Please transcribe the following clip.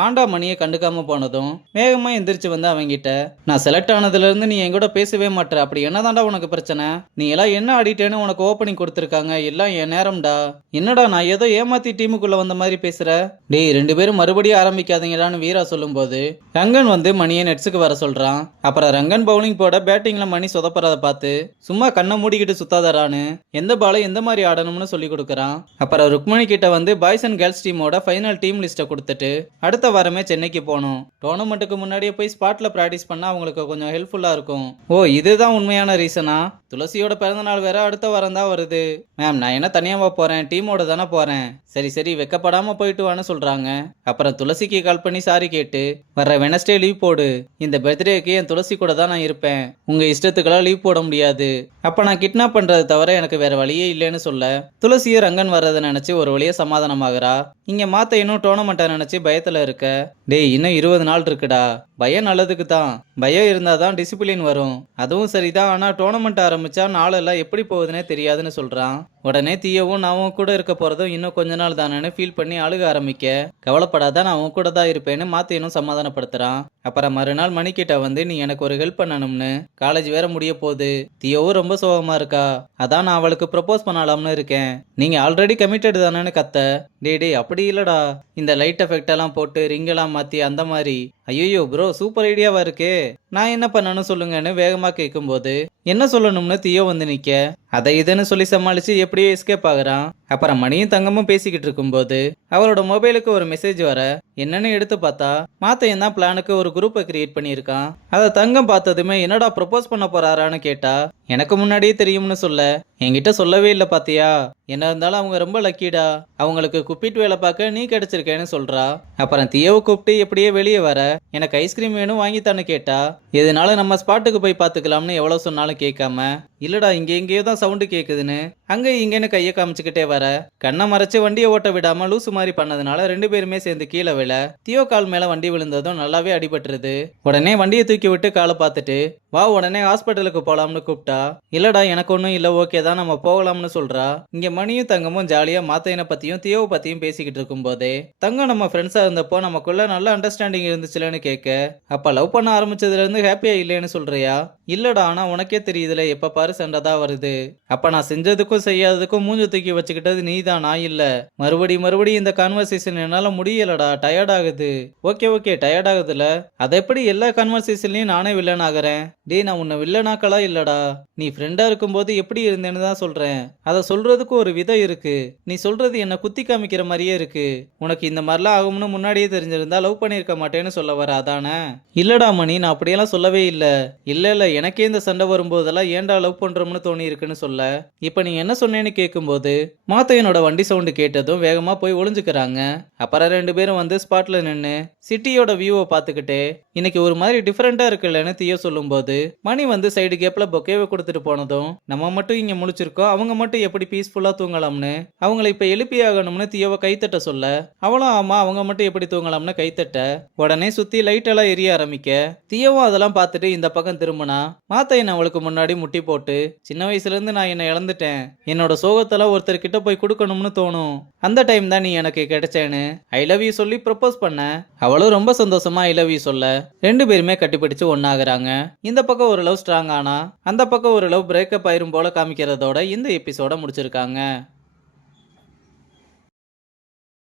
பாண்டா மணியை கண்டுக்காம போனதும் வேகமா எந்திரிச்சு வந்து அவங்கிட்ட, நான் செலக்ட் ஆனதுல இருந்து நீ என் கூட பேசவே மாட்டேற, அப்படி என்னதான்டா உனக்கு பிரச்சனை? நீ எல்லாம் என்ன ஆடிட்டேன்னு உனக்கு ஓப்பனிங் கொடுத்துருக்காங்க, எல்லாம் என் நேரம்டா. என்னடா நான் ஏதோ ஏமாத்தி டீமுக்குள்ள வந்த மாதிரி பேசுற? டேய் ரெண்டு பேரும் மறுபடியும் ஆரம்பிக்காதீங்களான்னு வீரா சொல்லும்போது ரங்கன் வந்து மணியை நெட்ஸுக்கு வர சொல்றான். அப்புறம் ரங்கன் பவுலிங் போட பேட்டிங்ல மணி சொதப்பறத பார்த்து சும்மா கண்ணை மூடிக்கிட்டு சுத்தாதரான்னு எந்த பாலை எந்த மாதிரி ஆடணும்னு சொல்லி கொடுக்குறான். அப்புறம் ருக்மணி கிட்ட வந்து பாய்ஸ் அண்ட் கேர்ள்ஸ் டீமோட ஃபைனல் டீம் லிஸ்ட்டை கொடுத்துட்டு அடுத்த வாரமே சென்னைக்கு போகணும். டோர்னமெண்ட்டுக்கு முன்னாடியே போய் ஸ்பாட்ல ப்ராக்டிஸ் பண்ணா அவங்களுக்கு கொஞ்சம் ஹெல்ப்ஃபுல்லா இருக்கும். ஓ இதுதான் உண்மையான ரீசனா? துளசியோட பிறந்த நாள் வேற அடுத்த வாரம் தான் வருது. மேம் நான் என்ன தனியாவா போறேன், டீமோட தானே போறேன். சரி சரி வெக்கப்படாம போயிட்டு வான்னு சொல்றாங்க. அப்புறம் துளசிக்கு கால் பண்ணி சாரி கேட்டு, வர்ற வெனஸ்டே லீவ் போடு, இந்த பர்த்டேக்கு என் துளசி கூட தான் நான் இருப்பேன், உங்க இஷ்டத்துக்கெல்லாம் லீவ் போட முடியாது, அப்ப நான் கிட்னாப் பண்றது தவிர எனக்கு வேற வழியே இல்லைன்னு சொல்ல துளசியும் ரங்கன் வர்றதை நினைச்சு ஒரு வழியா சமாதானமாகறா. இங்க மாத்த இன்னும் டோர்னமெண்ட்டை நினைச்சு பயத்துல இருக்க. டேய் இன்னும் 20 நாள் இருக்குடா, பயம் நல்லதுக்கு தான், பயம் இருந்தாதான் டிசிப்ளின் வரும். அதுவும் சரிதான், ஆனா டோர்னமெண்ட் ஆரம்பிச்சா நாளெல்லாம் எப்படி போகுதுன்னே தெரியாதுன்னு சொல்றான். உடனே தீயவும் நான் உன் கூட இருக்க போறதும் இன்னும் கொஞ்ச நாள் தானேன்னு ஃபீல் பண்ணி அழுக ஆரம்பிக்க, கவலைப்படாத நான் உன் கூட தான் இருப்பேன்னு மாத்தையனும் சமாதானப்படுத்துறான். அப்புறம் மறுநாள் மணிக்கிட்ட வந்து நீ எனக்கு ஒரு ஹெல்ப் பண்ணணும்னு, காலேஜ் வேற முடிய போகுது, தீயவும் ரொம்ப சோகமா இருக்கா, அதான் நான் அவளுக்கு ப்ரப்போஸ் பண்ணலாம்னு இருக்கேன், நீங்க ஆல்ரெடி கமிட்டட் தானேன்னு கத்த. டே அப்படி இல்லடா, இந்த லைட் எஃபெக்ட் எல்லாம் போட்டு ரிங் எல்லாம் மாத்தி அந்த மாதிரி. ஐயோ ப்ரோ சூப்பர் ஐடியாவா இருக்கே, நான் என்ன பண்ணணும் சொல்லுங்கன்னு வேகமா கேட்கும்போது என்ன சொல்லணும்னு தீயோ வந்து நிக்க, அதை இதுன்னு சொல்லி சமாளிச்சு எப்படியோ எஸ்கேப் ஆகுறான். அப்புறம் மணியும் தங்கமும் பேசிக்கிட்டு இருக்கும்போது அவரோட மொபைலுக்கு ஒரு மெசேஜ் வர, என்னன்னு எடுத்து பார்த்தா மாத்தையன் தான் பிளானுக்கு ஒரு குரூப்பை கிரியேட் பண்ணியிருக்கான். அதை தங்கம் பார்த்ததுமே என்னடா ப்ரப்போஸ் பண்ண போறாரான்னு கேட்டா, எனக்கு முன்னாடியே தெரியும்னு சொல்ல, என்கிட்ட சொல்லவே இல்லை பாத்தியா, என்ன இருந்தாலும் அவங்க ரொம்ப லக்கிடா, அவங்களுக்கு குப்பிட்டு வேலை பார்க்க நீ கிடைச்சிருக்கேன்னு சொல்றா. அப்புறம் தீயவை கூப்பிட்டு எப்படியே வெளியே வர, எனக்கு ஐஸ்கிரீம் வேணும் வாங்கித்தான்னு கேட்டா, எதனால நம்ம ஸ்பாட்டுக்கு போய் பார்த்துக்கலாம்னு எவ்வளவு சொன்னாலும் கேட்காம, இல்லடா இங்க எங்கேயோ தான் சவுண்டு கேக்குதுன்னு அங்க இங்கன்னு கையை காமிச்சுக்கிட்டே வர, கண்ணை மறைச்சு வண்டியை ஓட்ட விடாம லூசு மாதிரி பண்ணதுனால ரெண்டு பேருமே சேர்ந்து கீழே விழ, தியோ கால் மேல வண்டி விழுந்ததும் நல்லாவே அடிபட்டுருது. உடனே வண்டியை தூக்கி விட்டு காலை பார்த்துட்டு வா உடனே ஹாஸ்பிட்டலுக்கு போலாம்னு கூப்பிட்டா, இல்லடா எனக்கு ஒன்றும் இல்லை ஓகே தான் நம்ம போகலாம்னு சொல்றா. இங்க மணியும் தங்கமும் ஜாலியா மாத்தையனை பத்தியும் தியோவை பத்தியும் பேசிக்கிட்டு இருக்கும் போதே தங்கம் நம்ம ஃப்ரெண்ட்ஸா இருந்தப்போ நமக்குள்ள நல்ல அண்டர்ஸ்டாண்டிங் இருந்துச்சுலன்னு கேட்க, அப்ப லவ் பண்ண ஆரம்பிச்சதுல இருந்து ஹாப்பியா இல்லைன்னு சொல்றியா? இல்லடா ஆனா உனக்கே தெரியுதுல எப்ப பாரு சண்டை தான் வருது, அப்ப நான் செஞ்சதுக்கும் செய்யாததுக்கும் மூஞ்ச தூக்கி வச்சுக்கிட்டது நீதான், நான் இல்ல. மறுபடி இந்த கான்வர்சேஷன் என்னால முடியலடா, டயர்ட் ஆகுது. ஓகே டயர்ட் ஆகுதுல, அதை எப்படி எல்லா கான்வர்சேஷன்லயும் நானே வில்லன் ஆகுறேன்? டேய் நான் உன்னை வில்லனாக்களா இல்லடா, நீ ஃப்ரெண்டா இருக்கும்போது எப்படி இருந்தேன்னு தான் சொல்றேன். அதை சொல்றதுக்கு ஒரு விதம் இருக்கு, நீ சொல்றது என்ன குத்தி காமிக்கிற மாதிரியே இருக்கு. உனக்கு இந்த மாதிரிலாம் ஆகும்னு முன்னாடியே தெரிஞ்சிருந்தா லவ் பண்ணிருக்க மாட்டேன்னு சொல்ல வர அதானே? இல்லடா மணி நான் அப்படியெல்லாம் சொல்லவே இல்ல எனக்கே இந்த சண்டை வரும்போதெல்லாம் ஏன்டா லவ் பண்றோம்னு தோணி இருக்குன்னு சொல்ல, இப்ப நீ என்ன சொன்னேன்னு கேட்கும்போது மாத்தையனோட வண்டி சவுண்டு கேட்டதும் வேகமா போய் ஒளிஞ்சுக்கிறாங்க. அப்புறம் ரெண்டு பேரும் வந்து ஸ்பாட்ல நின்று சிட்டியோட வியூவை பார்த்துக்கிட்டே இன்னைக்கு ஒரு மாதிரி டிஃபரெண்டா இருக்குல்லன்னு தீயோ சொல்லும்போது மணி வந்து சைடு கேப்ல பொக்கேவை கொடுத்துட்டு போனதும், நம்ம மட்டும் இங்க முழிச்சிருக்கோம், அவங்க மட்டும் எப்படி பீஸ்ஃபுல்லா தூங்கலாம்னு அவங்களை இப்ப எழுப்பி ஆகணும்னு தீயோவை கைத்தட்ட சொல்ல, அவளும் ஆமா அவங்க மட்டும் எப்படி தூங்கலாம்னு கைத்தட்ட, உடனே சுத்தி லைட் எல்லாம் எரிய ஆரம்பிக்க, தீயோவும் அதெல்லாம் பார்த்துட்டு இந்த பக்கம் திரும்பினா மாத்தையன் அவளுக்கு முன்னாடி முட்டி போட்டு, சின்ன வயசுல இருந்து நான் என்ன இழந்துட்டேன், என்னோட சோகத்தெல்லாம் ஒருத்தர் கிட்ட போய் கொடுக்கணும்னு தோணும், அந்த டைம் தான் நீ எனக்கு கிடைச்சேன்னு ஐ லவ் யூ சொல்லி ப்ரப்போஸ் பண்ண. அவளும் ரொம்ப சந்தோஷமா ஐ லவ் யூ சொல்ல ரெண்டு பேருமே கட்டிப்பிடிச்சு ஒன்னாகிறாங்க. இந்த பக்கம் ஒரு லவ் ஸ்ட்ராங் ஆனா அந்த பக்கம் ஒரு லவ் பிரேக்கப் ஆயிரும் போல காமிக்கிறதோட இந்த எபிசோட முடிச்சிருக்காங்க.